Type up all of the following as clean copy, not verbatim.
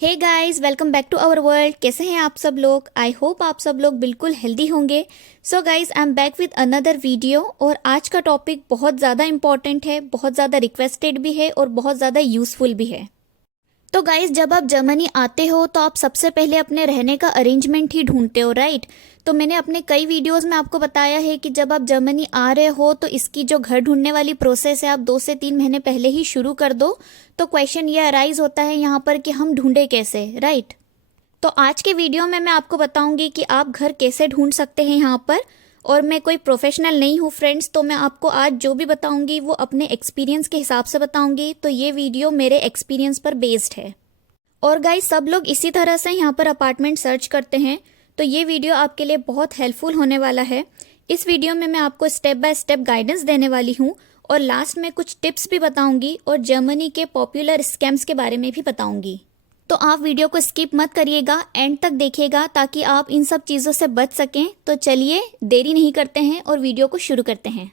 Hey guys, welcome back to our world. कैसे हैं आप सब लोग? आई होप आप सब लोग बिल्कुल हेल्दी होंगे। So guys, I am back with another video और आज का टॉपिक बहुत ज़्यादा इंपॉर्टेंट है, बहुत ज़्यादा रिक्वेस्टेड भी है और बहुत ज़्यादा यूज़फुल भी है। तो गाइस, जब आप जर्मनी आते हो तो आप सबसे पहले अपने रहने का अरेंजमेंट ही ढूंढते हो, राइट? तो मैंने अपने कई वीडियोस में आपको बताया है कि जब आप जर्मनी आ रहे हो तो इसकी जो घर ढूंढने वाली प्रोसेस है आप 2 से 3 महीने पहले ही शुरू कर दो। तो क्वेश्चन ये अराइज होता है यहाँ पर कि हम ढूंढे कैसे, राइट? तो आज के वीडियो में मैं आपको बताऊंगी कि आप घर कैसे ढूंढ सकते हैं यहाँ पर। और मैं कोई प्रोफेशनल नहीं हूँ फ्रेंड्स, तो मैं आपको आज जो भी बताऊंगी वो अपने एक्सपीरियंस के हिसाब से बताऊंगी। तो ये वीडियो मेरे एक्सपीरियंस पर बेस्ड है। और गाइस, सब लोग इसी तरह से यहाँ पर अपार्टमेंट सर्च करते हैं, तो ये वीडियो आपके लिए बहुत हेल्पफुल होने वाला है। इस वीडियो में मैं आपको स्टेप बाय स्टेप गाइडेंस देने वाली हूँ और लास्ट में कुछ टिप्स भी बताऊंगी और जर्मनी के पॉपुलर स्कैम्स के बारे में भी बताऊंगी। तो आप वीडियो को स्किप मत करिएगा, एंड तक देखिएगा ताकि आप इन सब चीज़ों से बच सकें। तो चलिए देरी नहीं करते हैं और वीडियो को शुरू करते हैं।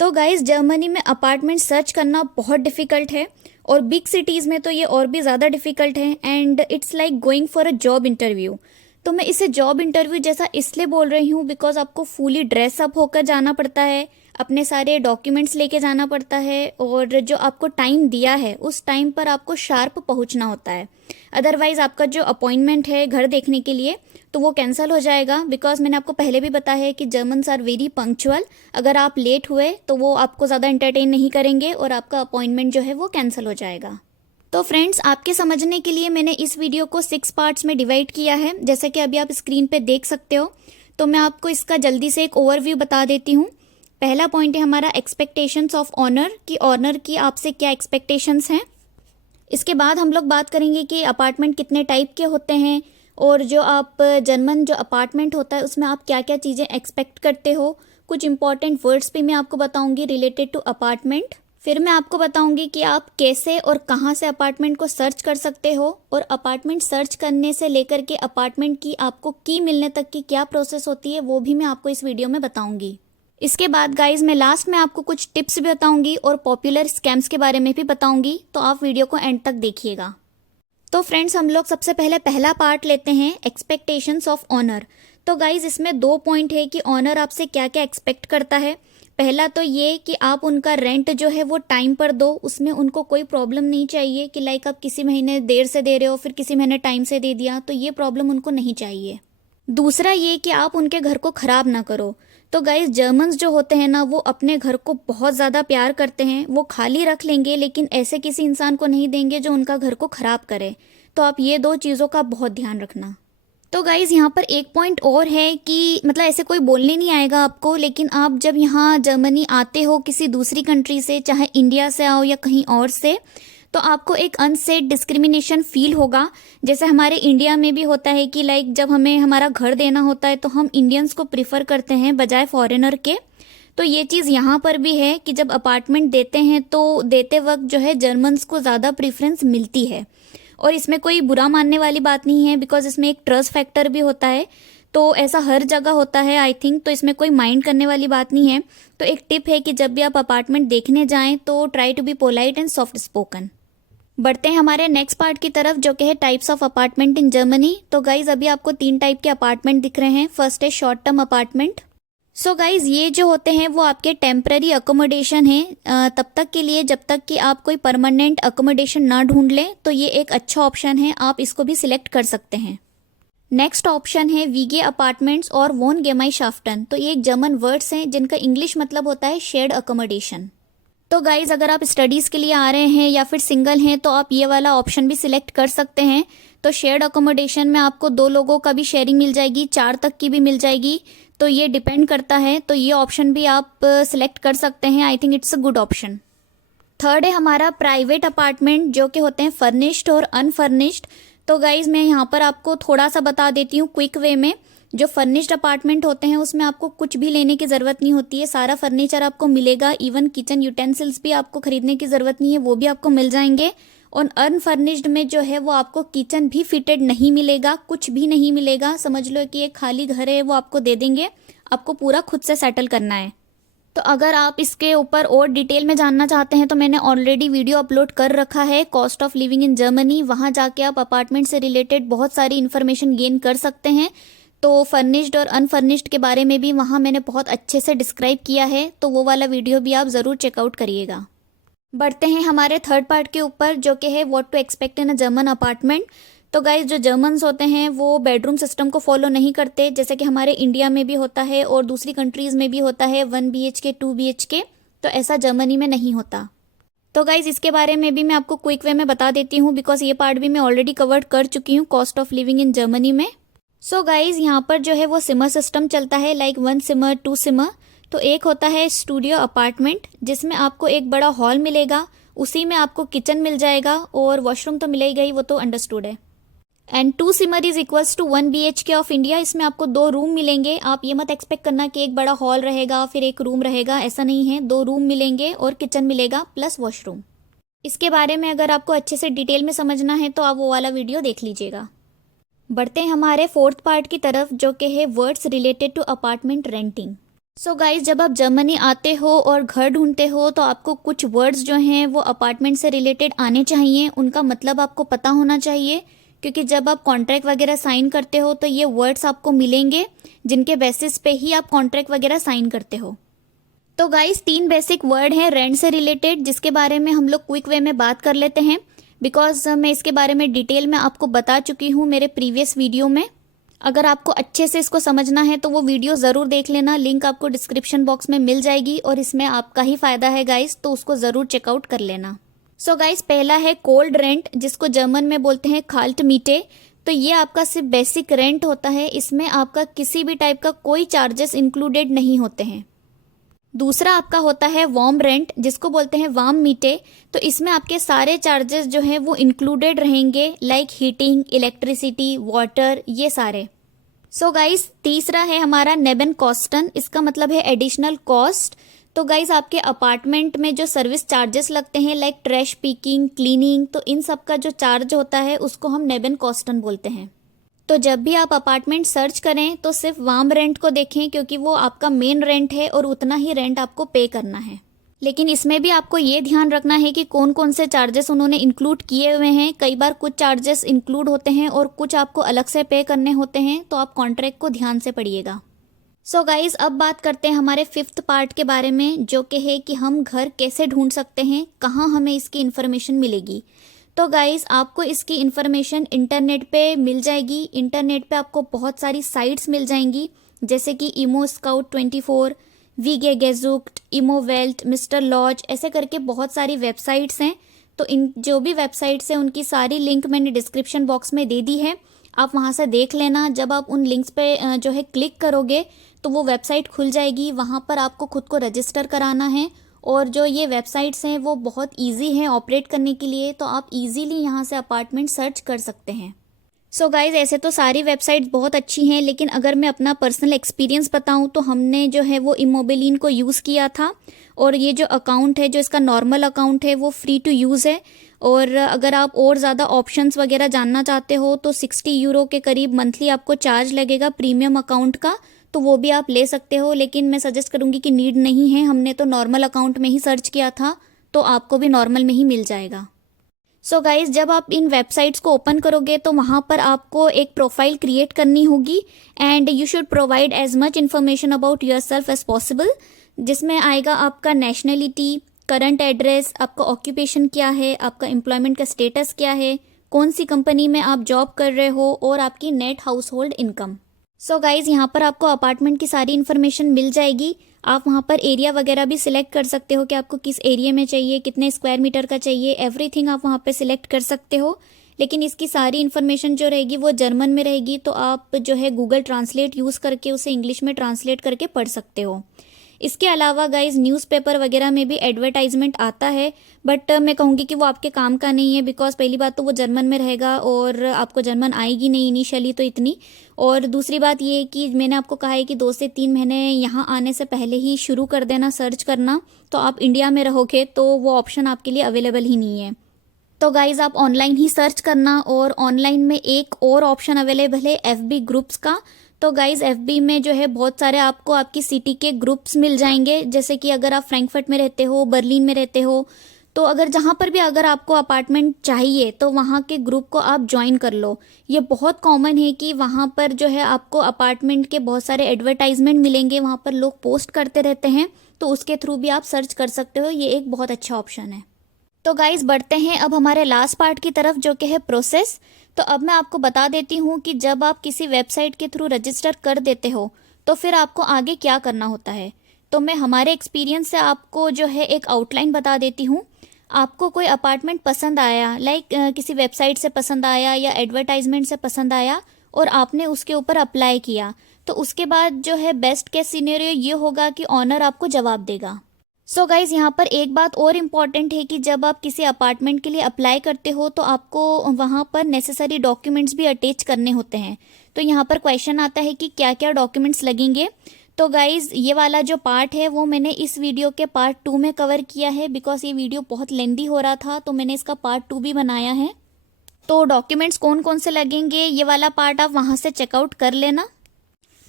तो गाइस, जर्मनी में अपार्टमेंट सर्च करना बहुत डिफ़िकल्ट है और बिग सिटीज़ में तो ये और भी ज़्यादा डिफ़िकल्ट है। And it's like going for a job interview. तो मैं इसे जॉब इंटरव्यू जैसा इसलिए बोल रही हूँ बिकॉज आपको फुली ड्रेसअप होकर जाना पड़ता है, अपने सारे डॉक्यूमेंट्स लेके जाना पड़ता है और जो आपको टाइम दिया है उस टाइम पर आपको शार्प पहुँचना होता है। अदरवाइज आपका जो अपॉइंटमेंट है घर देखने के लिए तो वो कैंसिल हो जाएगा, बिकॉज मैंने आपको पहले भी बताया है कि जर्मन्स आर वेरी पंक्चुअल। अगर आप लेट हुए तो वो आपको ज़्यादा एंटरटेन नहीं करेंगे और आपका अपॉइंटमेंट जो है वो कैंसिल हो जाएगा। तो फ्रेंड्स, आपके समझने के लिए मैंने इस वीडियो को 6 पार्ट्स में डिवाइड किया है, जैसे कि अभी आप स्क्रीन पे देख सकते हो। तो मैं आपको इसका जल्दी से एक ओवरव्यू बता देती हूँ। पहला पॉइंट है हमारा एक्सपेक्टेशंस ऑफ ऑनर, कि ऑनर की आपसे क्या एक्सपेक्टेशंस हैं। इसके बाद हम लोग बात करेंगे कि अपार्टमेंट कितने टाइप के होते हैं और जो आप जर्मन जो अपार्टमेंट होता है उसमें आप क्या क्या चीज़ें एक्सपेक्ट करते हो। कुछ इंपॉर्टेंट वर्ड्स भी मैं आपको बताऊंगी रिलेटेड टू अपार्टमेंट। फिर मैं आपको बताऊंगी कि आप कैसे और कहाँ से अपार्टमेंट को सर्च कर सकते हो और अपार्टमेंट सर्च करने से लेकर के अपार्टमेंट की आपको की मिलने तक की क्या प्रोसेस होती है वो भी मैं आपको इस वीडियो में बताऊंगी। इसके बाद गाइज, मैं लास्ट में आपको कुछ टिप्स भी बताऊंगी और पॉपुलर स्कैम्स के बारे में भी बताऊंगी, तो आप वीडियो को एंड तक देखिएगा। तो फ्रेंड्स, हम लोग सबसे पहले पहला पार्ट लेते हैं, एक्सपेक्टेशंस ऑफ ऑनर। तो गाइज, इसमें 2 पॉइंट है कि ऑनर आपसे क्या क्या एक्सपेक्ट करता है। पहला तो ये कि आप उनका रेंट जो है वो टाइम पर दो, उसमें उनको कोई प्रॉब्लम नहीं चाहिए कि लाइक आप किसी महीने देर से दे रहे हो फिर किसी महीने टाइम से दे दिया, तो ये प्रॉब्लम उनको नहीं चाहिए। दूसरा ये कि आप उनके घर को खराब ना करो। तो गाइस, जर्मन्स जो होते हैं ना वो अपने घर को बहुत ज़्यादा प्यार करते हैं, वो खाली रख लेंगे लेकिन ऐसे किसी इंसान को नहीं देंगे जो उनका घर को ख़राब करे। तो आप ये 2 चीज़ों का बहुत ध्यान रखना। तो गाइज़, यहाँ पर एक पॉइंट और है कि मतलब ऐसे कोई बोलने नहीं आएगा आपको, लेकिन आप जब यहाँ जर्मनी आते हो किसी दूसरी कंट्री से, चाहे इंडिया से आओ या कहीं और से, तो आपको एक अनसेड डिस्क्रिमिनेशन फील होगा। जैसे हमारे इंडिया में भी होता है कि लाइक जब हमें हमारा घर देना होता है तो हम इंडियंस को प्रिफर करते हैं बजाय फॉरेनर के। तो ये चीज़ यहाँ पर भी है कि जब अपार्टमेंट देते हैं तो देते वक्त जो है जर्मन्स को ज़्यादा प्रेफरेंस मिलती है। और इसमें कोई बुरा मानने वाली बात नहीं है, बिकॉज इसमें एक ट्रस्ट फैक्टर भी होता है। तो ऐसा हर जगह होता है आई थिंक, तो इसमें कोई माइंड करने वाली बात नहीं है। तो एक टिप है कि जब भी आप अपार्टमेंट देखने जाएं तो try to be polite and soft spoken. बढ़ते हैं हमारे नेक्स्ट पार्ट की तरफ, जो कि है types of apartment in Germany. तो गाइज, अभी आपको 3 टाइप के अपार्टमेंट दिख रहे हैं। फर्स्ट है short term apartment. So guys, ये जो होते हैं वो आपके टेम्पररी अकोमोडेशन है, तब तक के लिए जब तक कि आप कोई परमानेंट अकोमोडेशन ना ढूंढ लें। तो ये एक अच्छा ऑप्शन है, आप इसको भी सिलेक्ट कर सकते हैं। नेक्स्ट ऑप्शन है वीगे अपार्टमेंट्स और वोन गेमाइशाफ्टन। तो ये एक जर्मन वर्ड्स हैं जिनका इंग्लिश मतलब होता है शेयर्ड अकोमोडेशन। तो गाइज, अगर आप स्टडीज़ के लिए आ रहे हैं या फिर सिंगल हैं तो आप ये वाला ऑप्शन भी सिलेक्ट कर सकते हैं। तो शेयर्ड अकोमोडेशन में आपको 2 लोगों का भी शेयरिंग मिल जाएगी, 4 तक की भी मिल जाएगी। तो ये डिपेंड करता है, तो ये ऑप्शन भी आप सिलेक्ट कर सकते हैं। I think it's a good option. Third है हमारा प्राइवेट अपार्टमेंट, जो कि होते हैं फर्निश्ड और अनफर्निश्ड। तो गाइज, मैं यहाँ पर आपको थोड़ा सा बता देती हूँ क्विक वे में। जो फर्निश्ड अपार्टमेंट होते हैं उसमें आपको कुछ भी लेने की ज़रूरत नहीं होती है, सारा फर्नीचर आपको मिलेगा। इवन किचन यूटेंसिल्स भी आपको खरीदने की ज़रूरत नहीं है, वो भी आपको मिल जाएंगे। और अनफर्निश्ड में जो है वो आपको किचन भी फिटेड नहीं मिलेगा, कुछ भी नहीं मिलेगा। समझ लो कि एक खाली घर है वो आपको दे देंगे, आपको पूरा खुद से सेटल करना है। तो अगर आप इसके ऊपर और डिटेल में जानना चाहते हैं तो मैंने ऑलरेडी वीडियो अपलोड कर रखा है, cost of living in Germany. वहाँ जाके आप अपार्टमेंट से रिलेटेड बहुत सारी इन्फॉर्मेशन गेन कर सकते हैं। तो फर्निश्ड और अनफर्निश्ड के बारे में भी वहाँ मैंने बहुत अच्छे से डिस्क्राइब किया है, तो वो वाला वीडियो भी आप ज़रूर चेकआउट करिएगा। बढ़ते हैं हमारे थर्ड पार्ट के ऊपर, जो कि है what to expect in a German apartment. तो गाइज, जो जर्मन्स होते हैं वो बेडरूम सिस्टम को फॉलो नहीं करते, जैसे कि हमारे इंडिया में भी होता है और दूसरी कंट्रीज़ में भी होता है 1 BHK 2 BHK। तो ऐसा जर्मनी में नहीं होता। तो गाइज, इसके बारे में भी मैं आपको क्विक वे में बता देती हूँ, बिकॉज ये पार्ट भी मैं ऑलरेडी कवर्ड कर चुकी हूँ cost of living in Germany में। सो गाइज, यहाँ पर जो है वो सिमर सिस्टम चलता है, लाइक 1 सिमर 2 सिमर। तो एक होता है स्टूडियो अपार्टमेंट, जिसमें आपको एक बड़ा हॉल मिलेगा, उसी में आपको किचन मिल जाएगा और वॉशरूम तो मिलेगा ही, वो तो अंडरस्टूड है। एंड 2 सिमर is equals to 1 BHK of India. इसमें आपको 2 रूम मिलेंगे। आप ये मत एक्सपेक्ट करना कि एक बड़ा हॉल रहेगा फिर एक रूम रहेगा, ऐसा नहीं है। 2 रूम मिलेंगे और किचन मिलेगा प्लस वॉशरूम। इसके बारे में अगर आपको अच्छे से डिटेल में समझना है तो आप वो वाला वीडियो देख लीजिएगा। बढ़ते हैं हमारे फोर्थ पार्ट की तरफ, जो कि है words related to apartment renting. So guys, जब आप जर्मनी आते हो और घर ढूंढते हो तो आपको कुछ वर्ड्स जो हैं वो अपार्टमेंट से रिलेटेड आने चाहिए, उनका मतलब आपको पता होना चाहिए, क्योंकि जब आप कॉन्ट्रैक्ट वगैरह साइन करते हो तो ये वर्ड्स आपको मिलेंगे, जिनके बेसिस पे ही आप कॉन्ट्रैक्ट वगैरह साइन करते हो। तो गाइज, 3 बेसिक वर्ड हैं रेंट से रिलेटेड, जिसके बारे में हम लोग क्विक वे में बात कर लेते हैं, बिकॉज मैं इसके बारे में डिटेल में आपको बता चुकी हूँ मेरे प्रीवियस वीडियो में। अगर आपको अच्छे से इसको समझना है तो वो वीडियो ज़रूर देख लेना, लिंक आपको डिस्क्रिप्शन बॉक्स में मिल जाएगी और इसमें आपका ही फ़ायदा है गाइज, तो उसको ज़रूर चेकआउट कर लेना। सो गाइज, पहला है कोल्ड रेंट, जिसको जर्मन में बोलते हैं खाल्ट मीटे। तो ये आपका सिर्फ बेसिक रेंट होता है, इसमें आपका किसी भी टाइप का कोई चार्जेस इंक्लूडेड नहीं होते हैं। दूसरा आपका होता है वार्म रेंट, जिसको बोलते हैं वार्म मीटे। तो इसमें आपके सारे चार्जेस जो हैं वो इंक्लूडेड रहेंगे, लाइक हीटिंग, इलेक्ट्रिसिटी, वाटर, ये सारे। सो गाइज, तीसरा है हमारा नेबन कॉस्टन, इसका मतलब है एडिशनल कॉस्ट। तो गाइज, आपके अपार्टमेंट में जो सर्विस चार्जेस लगते हैं, लाइक ट्रैश पिकिंग, क्लीनिंग, तो इन सब का जो चार्ज होता है उसको हम नेबन कॉस्टन बोलते हैं। तो जब भी आप अपार्टमेंट सर्च करें तो सिर्फ वार्म रेंट को देखें, क्योंकि वो आपका मेन रेंट है और उतना ही रेंट आपको पे करना है। लेकिन इसमें भी आपको ये ध्यान रखना है कि कौन कौन से चार्जेस उन्होंने इंक्लूड किए हुए हैं। कई बार कुछ चार्जेस इंक्लूड होते हैं और कुछ आपको अलग से पे करने होते हैं, तो आप कॉन्ट्रैक्ट को ध्यान से पढ़िएगा। सो गाइज, अब बात करते हैं हमारे 5th पार्ट के बारे में, जो कि है कि हम घर कैसे ढूंढ सकते हैं, कहाँ हमें इसकी इन्फॉर्मेशन मिलेगी। तो गाइज, आपको इसकी इन्फॉर्मेशन इंटरनेट पे मिल जाएगी। इंटरनेट पे आपको बहुत सारी साइट्स मिल जाएंगी, जैसे कि इमो स्काउट 24, वीगे गेजुक्ट, इमो वेल्ट, मिस्टर लॉज, ऐसे करके बहुत सारी वेबसाइट्स हैं। तो इन जो भी वेबसाइट्स हैं उनकी सारी लिंक मैंने डिस्क्रिप्शन बॉक्स में दे दी है, आप वहाँ से देख लेना। जब आप उन लिंक्स पे जो है क्लिक करोगे तो वो वेबसाइट खुल जाएगी, वहाँ पर आपको खुद को रजिस्टर कराना है। और जो ये वेबसाइट्स हैं वो बहुत इजी हैं ऑपरेट करने के लिए, तो आप इजीली यहाँ से अपार्टमेंट सर्च कर सकते हैं। सो गाइज, ऐसे तो सारी वेबसाइट्स बहुत अच्छी हैं, लेकिन अगर मैं अपना पर्सनल एक्सपीरियंस बताऊँ तो हमने जो है वो इमोबिलिन को यूज़ किया था, और ये जो अकाउंट है, जो इसका नॉर्मल अकाउंट है, वो फ्री टू यूज़ है। और अगर आप और ज़्यादा ऑप्शंस वगैरह जानना चाहते हो तो 60 यूरो के करीब मंथली आपको चार्ज लगेगा प्रीमियम अकाउंट का, तो वो भी आप ले सकते हो। लेकिन मैं सजेस्ट करूँगी कि नीड नहीं है, हमने तो नॉर्मल अकाउंट में ही सर्च किया था, तो आपको भी नॉर्मल में ही मिल जाएगा। सो गाइज, जब आप इन वेबसाइट्स को ओपन करोगे तो वहाँ पर आपको एक प्रोफाइल क्रिएट करनी होगी, and you should provide as much information about yourself as possible, जिसमें आएगा आपका नेशनलिटी, करंट एड्रेस, आपका ऑक्यूपेशन क्या है, आपका एम्प्लॉयमेंट का स्टेटस क्या है, कौन सी कंपनी में आप जॉब कर रहे हो, और आपकी net house hold income. So guys, यहाँ पर आपको अपार्टमेंट की सारी इन्फॉर्मेशन मिल जाएगी। आप वहाँ पर एरिया वगैरह भी सिलेक्ट कर सकते हो कि आपको किस एरिया में चाहिए, कितने स्क्वायर मीटर का चाहिए, एवरीथिंग आप वहाँ पे सिलेक्ट कर सकते हो। लेकिन इसकी सारी इन्फॉर्मेशन जो रहेगी वो जर्मन में रहेगी, तो आप जो है गूगल ट्रांसलेट यूज़ करके उसे इंग्लिश में ट्रांसलेट करके पढ़ सकते हो। इसके अलावा गाइज, न्यूज़पेपर वगैरह में भी एडवर्टाइजमेंट आता है, बट मैं कहूँगी कि वो आपके काम का नहीं है, बिकॉज पहली बात तो वो जर्मन में रहेगा और आपको जर्मन आएगी नहीं इनिशियली तो इतनी। और दूसरी बात ये है कि मैंने आपको कहा है कि 2 से 3 महीने यहाँ आने से पहले ही शुरू कर देना सर्च करना, तो आप इंडिया में रहोगे तो वो ऑप्शन आपके लिए अवेलेबल ही नहीं है। तो गाइज, आप ऑनलाइन ही सर्च करना, और ऑनलाइन में एक और ऑप्शन अवेलेबल है FB ग्रुप्स का। तो गाइज़ एफबी में जो है बहुत सारे आपको आपकी सिटी के ग्रुप्स मिल जाएंगे, जैसे कि अगर आप फ्रैंकफर्ट में रहते हो, बर्लिन में रहते हो, तो अगर जहाँ पर भी अगर आपको अपार्टमेंट चाहिए तो वहाँ के ग्रुप को आप ज्वाइन कर लो। ये बहुत कॉमन है कि वहाँ पर जो है आपको अपार्टमेंट के बहुत सारे एडवर्टाइजमेंट मिलेंगे, वहाँ पर लोग पोस्ट करते रहते हैं, तो उसके थ्रू भी आप सर्च कर सकते हो। ये एक बहुत अच्छा ऑप्शन है। तो गाइज़ बढ़ते हैं अब हमारे लास्ट पार्ट की तरफ, जो कि है प्रोसेस। तो अब मैं आपको बता देती हूँ कि जब आप किसी वेबसाइट के थ्रू रजिस्टर कर देते हो तो फिर आपको आगे क्या करना होता है। तो मैं हमारे एक्सपीरियंस से आपको जो है एक आउटलाइन बता देती हूँ। आपको कोई अपार्टमेंट पसंद आया, लाइक किसी वेबसाइट से पसंद आया या एडवर्टाइजमेंट से पसंद आया, और आपने उसके ऊपर अप्लाई किया, तो उसके बाद जो है बेस्ट केस सिनेरियो ये होगा कि ऑनर आपको जवाब देगा। सो गाइज़ यहाँ पर एक बात और इम्पॉर्टेंट है कि जब आप किसी अपार्टमेंट के लिए अप्लाई करते हो तो आपको वहाँ पर नेसेसरी डॉक्यूमेंट्स भी अटैच करने होते हैं। तो यहाँ पर क्वेश्चन आता है कि क्या क्या डॉक्यूमेंट्स लगेंगे। तो गाइज़ ये वाला जो पार्ट है वो मैंने इस वीडियो के पार्ट 2 में कवर किया है, बिकॉज ये वीडियो बहुत लेंदी हो रहा था, तो मैंने इसका पार्ट 2 भी बनाया है। तो डॉक्यूमेंट्स कौन कौन से लगेंगे ये वाला पार्ट आप वहाँ से चेकआउट कर लेना।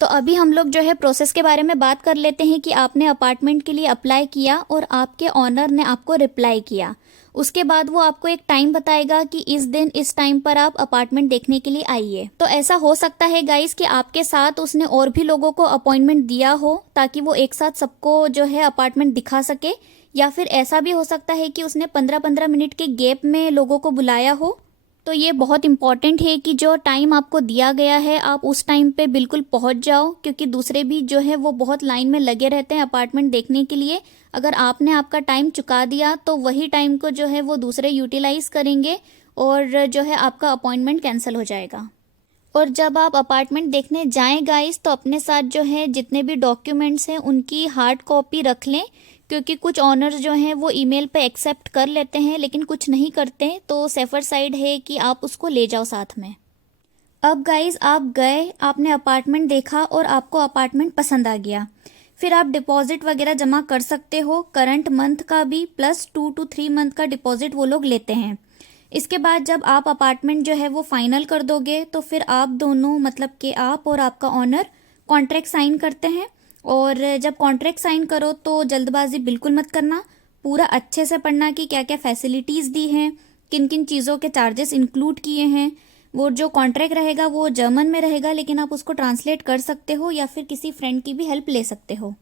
तो अभी हम लोग जो है प्रोसेस के बारे में बात कर लेते हैं कि आपने अपार्टमेंट के लिए अप्लाई किया और आपके ऑनर ने आपको रिप्लाई किया। उसके बाद वो आपको एक टाइम बताएगा कि इस दिन इस टाइम पर आप अपार्टमेंट देखने के लिए आइए। तो ऐसा हो सकता है गाइस कि आपके साथ उसने और भी लोगों को अपॉइंटमेंट दिया हो ताकि वो एक साथ सबको जो है अपार्टमेंट दिखा सके, या फिर ऐसा भी हो सकता है कि उसने 15-15 मिनट के गैप में लोगों को बुलाया हो। तो ये बहुत इंपॉर्टेंट है कि जो टाइम आपको दिया गया है आप उस टाइम पे बिल्कुल पहुंच जाओ, क्योंकि दूसरे भी जो है वो बहुत लाइन में लगे रहते हैं अपार्टमेंट देखने के लिए। अगर आपने आपका टाइम चुका दिया तो वही टाइम को जो है वो दूसरे यूटिलाइज करेंगे और जो है आपका अपॉइंटमेंट कैंसिल हो जाएगा। और जब आप अपार्टमेंट देखने जाएं गाइस तो अपने साथ जो है जितने भी डॉक्यूमेंट्स हैं उनकी हार्ड कॉपी रख लें, क्योंकि कुछ ऑनर्स जो हैं वो ईमेल पे एक्सेप्ट कर लेते हैं लेकिन कुछ नहीं करते, तो सेफर साइड है कि आप उसको ले जाओ साथ में। अब गाइज आप गए, आपने अपार्टमेंट देखा और आपको अपार्टमेंट पसंद आ गया, फिर आप डिपॉजिट वगैरह जमा कर सकते हो, करंट मंथ का भी प्लस 2 to 3 मंथ का डिपॉजिट वो लोग लेते हैं। इसके बाद जब आप अपार्टमेंट जो है वो फाइनल कर दोगे तो फिर आप दोनों, मतलब कि आप और आपका ऑनर, कॉन्ट्रैक्ट साइन करते हैं। और जब कॉन्ट्रैक्ट साइन करो तो जल्दबाजी बिल्कुल मत करना, पूरा अच्छे से पढ़ना कि क्या क्या फैसिलिटीज़ दी हैं, किन किन चीज़ों के चार्जेस इंक्लूड किए हैं। वो जो कॉन्ट्रैक्ट रहेगा वो जर्मन में रहेगा, लेकिन आप उसको ट्रांसलेट कर सकते हो या फिर किसी फ्रेंड की भी हेल्प ले सकते हो।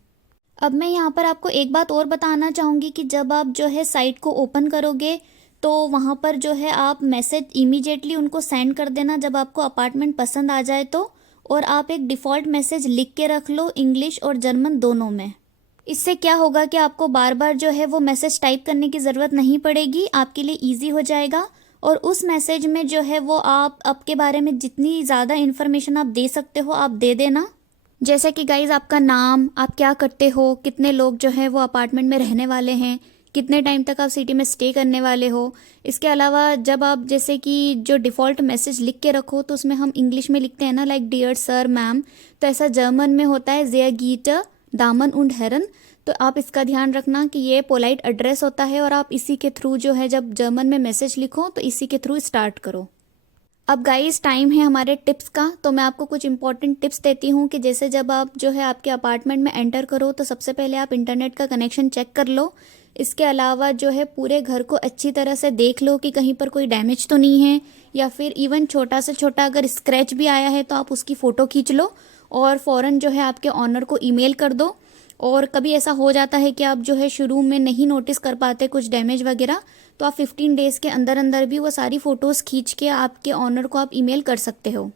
अब मैं यहाँ पर आपको एक बात और बताना चाहूँगी कि जब आप जो है साइट को ओपन करोगे तो वहाँ पर जो है आप मैसेज इमीडिएटली उनको सेंड कर देना जब आपको अपार्टमेंट पसंद आ जाए तो, और आप एक डिफ़ॉल्ट मैसेज लिख के रख लो इंग्लिश और जर्मन दोनों में। इससे क्या होगा कि आपको बार बार जो है वो मैसेज टाइप करने की ज़रूरत नहीं पड़ेगी, आपके लिए ईजी हो जाएगा। और उस मैसेज में जो है वो आप आपके बारे में जितनी ज़्यादा इन्फॉर्मेशन आप दे सकते हो आप दे देना, जैसे कि गाइज़ आपका नाम, आप क्या करते हो, कितने लोग जो है वो अपार्टमेंट में रहने वाले हैं, कितने टाइम तक आप सिटी में स्टे करने वाले हो। इसके अलावा जब आप जैसे कि जो डिफ़ॉल्ट मैसेज लिख के रखो तो उसमें हम इंग्लिश में लिखते हैं ना, लाइक डियर सर मैम, तो ऐसा जर्मन में होता है ज़ेयर गीटर दामन उंड हेरन। तो आप इसका ध्यान रखना कि ये पोलाइट एड्रेस होता है और आप इसी के थ्रू जो है जब जर्मन में मैसेज लिखो तो इसी के थ्रू स्टार्ट करो। अब गाइस टाइम है हमारे टिप्स का, तो मैं आपको कुछ इंपॉर्टेंट टिप्स देती हूँ कि जैसे जब आप जो है आपके अपार्टमेंट में एंटर करो तो सबसे पहले आप इंटरनेट का कनेक्शन चेक कर लो। इसके अलावा जो है पूरे घर को अच्छी तरह से देख लो कि कहीं पर कोई डैमेज तो नहीं है, या फिर इवन छोटा से छोटा अगर स्क्रैच भी आया है तो आप उसकी फ़ोटो खींच लो और फ़ौरन जो है आपके ऑनर को ईमेल कर दो। और कभी ऐसा हो जाता है कि आप जो है शुरू में नहीं नोटिस कर पाते कुछ डैमेज वगैरह, तो आप 15 डेज़ के अंदर अंदर भी वो सारी फ़ोटोज़ खींच के आपके ऑनर को आप ईमेल कर सकते हो।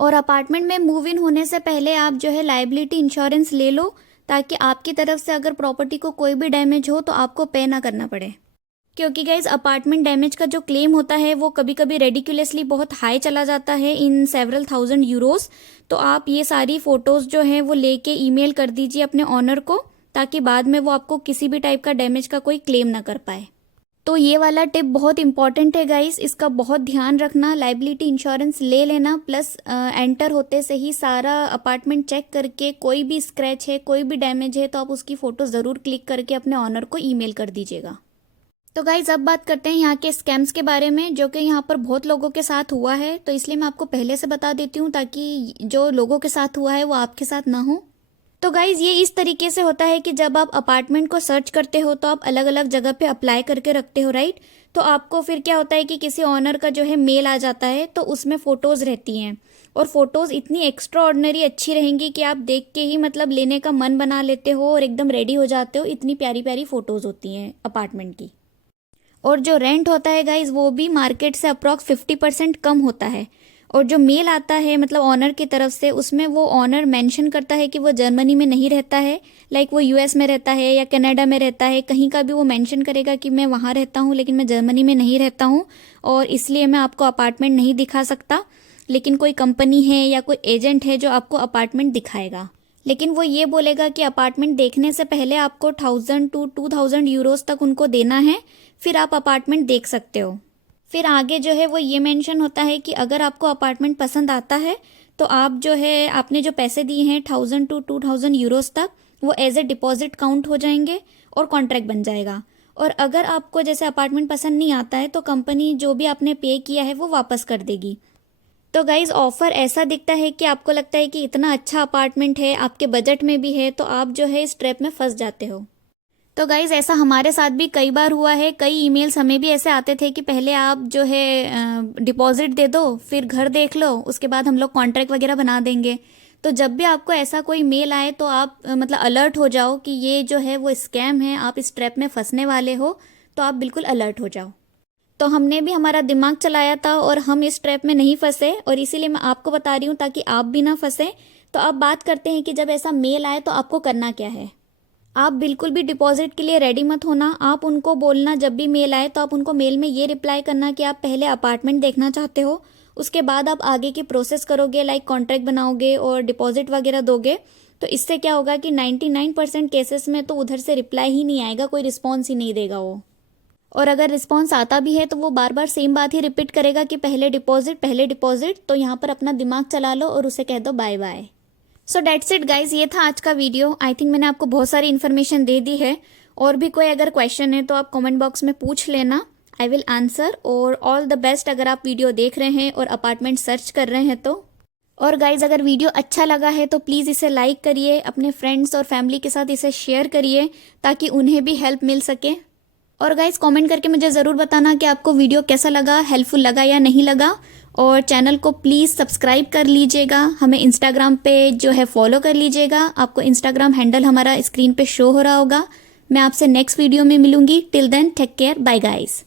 और अपार्टमेंट में मूव इन होने से पहले आप जो है लायबिलिटी इंश्योरेंस ले लो, ताकि आपकी तरफ से अगर प्रॉपर्टी को कोई भी डैमेज हो तो आपको पे ना करना पड़े। क्योंकि गाइज अपार्टमेंट डैमेज का जो क्लेम होता है वो कभी कभी रेडिकुलसली बहुत हाई चला जाता है, इन सेवरल थाउजेंड यूरोस। तो आप ये सारी फ़ोटोज़ जो हैं वो लेके ईमेल कर दीजिए अपने ऑनर को, ताकि बाद में वो आपको किसी भी टाइप का डैमेज का कोई क्लेम ना कर पाए। तो ये वाला टिप बहुत इंपॉर्टेंट है गाइस, इसका बहुत ध्यान रखना। लायबिलिटी इंश्योरेंस ले लेना, प्लस एंटर होते से ही सारा अपार्टमेंट चेक करके कोई भी स्क्रैच है, कोई भी डैमेज है तो आप उसकी फ़ोटो ज़रूर क्लिक करके अपने ऑनर को ईमेल कर दीजिएगा। तो गाइज अब बात करते हैं यहाँ के स्कैम्स के बारे में, जो कि यहाँ पर बहुत लोगों के साथ हुआ है। तो इसलिए मैं आपको पहले से बता देती हूँ ताकि जो लोगों के साथ हुआ है वो आपके साथ ना हो। तो गाइज ये इस तरीके से होता है कि जब आप अपार्टमेंट को सर्च करते हो तो आप अलग अलग जगह पे अप्लाई करके रखते हो, राइट। तो आपको फिर क्या होता है कि किसी ऑनर का जो है मेल आ जाता है, तो उसमें फ़ोटोज़ रहती हैं और फोटोज़ इतनी एक्स्ट्रा ऑर्डिनरी अच्छी रहेंगी कि आप देख के ही मतलब लेने का मन बना लेते हो और एकदम रेडी हो जाते हो। इतनी प्यारी प्यारी फ़ोटोज़ होती हैं अपार्टमेंट की। और जो रेंट होता है गाइज वो भी मार्केट से अप्रॉक्स 50% कम होता है। और जो मेल आता है मतलब ऑनर की तरफ से, उसमें वो ऑनर मेंशन करता है कि वो जर्मनी में नहीं रहता है, लाइक वो यूएस में रहता है या कनाडा में रहता है। कहीं का भी वो मेंशन करेगा कि मैं वहाँ रहता हूँ लेकिन मैं जर्मनी में नहीं रहता हूँ और इसलिए मैं आपको अपार्टमेंट नहीं दिखा सकता। लेकिन कोई कंपनी है या कोई एजेंट है जो आपको अपार्टमेंट दिखाएगा। लेकिन वो ये बोलेगा कि अपार्टमेंट देखने से पहले आपको 1000 to 2000 यूरोस तक उनको देना है, फिर आप अपार्टमेंट देख सकते हो। फिर आगे जो है वो ये मेंशन होता है कि अगर आपको अपार्टमेंट पसंद आता है तो आप जो है आपने जो पैसे दिए हैं 1000 to 2000 यूरोस तक, वो एज ए डिपॉजिट काउंट हो जाएंगे और कॉन्ट्रैक्ट बन जाएगा। और अगर आपको जैसे अपार्टमेंट पसंद नहीं आता है तो कंपनी जो भी आपने पे किया है वो वापस कर देगी। तो गाइज ऑफर ऐसा दिखता है कि आपको लगता है कि इतना अच्छा अपार्टमेंट है, आपके बजट में भी है, तो आप जो है इस ट्रैप में फंस जाते हो। तो गाइज ऐसा हमारे साथ भी कई बार हुआ है। कई ईमेल्स हमें भी ऐसे आते थे कि पहले आप जो है डिपॉजिट दे दो, फिर घर देख लो, उसके बाद हम लोग कॉन्ट्रैक्ट वगैरह बना देंगे। तो जब भी आपको ऐसा कोई मेल आए तो आप मतलब अलर्ट हो जाओ कि ये जो है वो स्कैम है, आप इस ट्रैप में फंसने वाले हो, तो आप बिल्कुल अलर्ट हो जाओ। तो हमने भी हमारा दिमाग चलाया था और हम इस ट्रैप में नहीं फंसे, और इसीलिए मैं आपको बता रही हूँ ताकि आप भी ना फंसे। तो अब बात करते हैं कि जब ऐसा मेल आए तो आपको करना क्या है। आप बिल्कुल भी डिपॉजिट के लिए रेडी मत होना। आप उनको बोलना जब भी मेल आए तो आप उनको मेल में ये रिप्लाई करना कि आप पहले अपार्टमेंट देखना चाहते हो, उसके बाद आप आगे की प्रोसेस करोगे, लाइक कॉन्ट्रैक्ट बनाओगे और डिपॉजिट वगैरह दोगे। तो इससे क्या होगा कि 99% केसेस में तो उधर से रिप्लाई ही नहीं आएगा, कोई रिस्पॉन्स ही नहीं देगा वो। और अगर रिस्पॉन्स आता भी है तो वो बार बार सेम बात ही रिपीट करेगा कि पहले डिपॉजिट पहले डिपॉजिट। तो यहाँ पर अपना दिमाग चला लो और उसे कह दो bye bye. So that's it guys, ये था आज का वीडियो। आई थिंक मैंने आपको बहुत सारी इन्फॉर्मेशन दे दी है। और भी कोई अगर क्वेश्चन है तो आप कमेंट बॉक्स में पूछ लेना, आई विल आंसर। और ऑल द बेस्ट अगर आप वीडियो देख रहे हैं और अपार्टमेंट सर्च कर रहे हैं तो। और गाइज अगर वीडियो अच्छा लगा है तो प्लीज़ इसे लाइक करिए, अपने फ्रेंड्स और फैमिली के साथ इसे शेयर करिए ताकि उन्हें भी हेल्प मिल सके। और गाइज कमेंट करके मुझे ज़रूर बताना कि आपको वीडियो कैसा लगा, हेल्पफुल लगा या नहीं लगा। और चैनल को प्लीज़ सब्सक्राइब कर लीजिएगा। हमें इंस्टाग्राम पे जो है फॉलो कर लीजिएगा। आपको इंस्टाग्राम हैंडल हमारा स्क्रीन पे शो हो रहा होगा। मैं आपसे नेक्स्ट वीडियो में मिलूंगी। Till then take care, bye guys.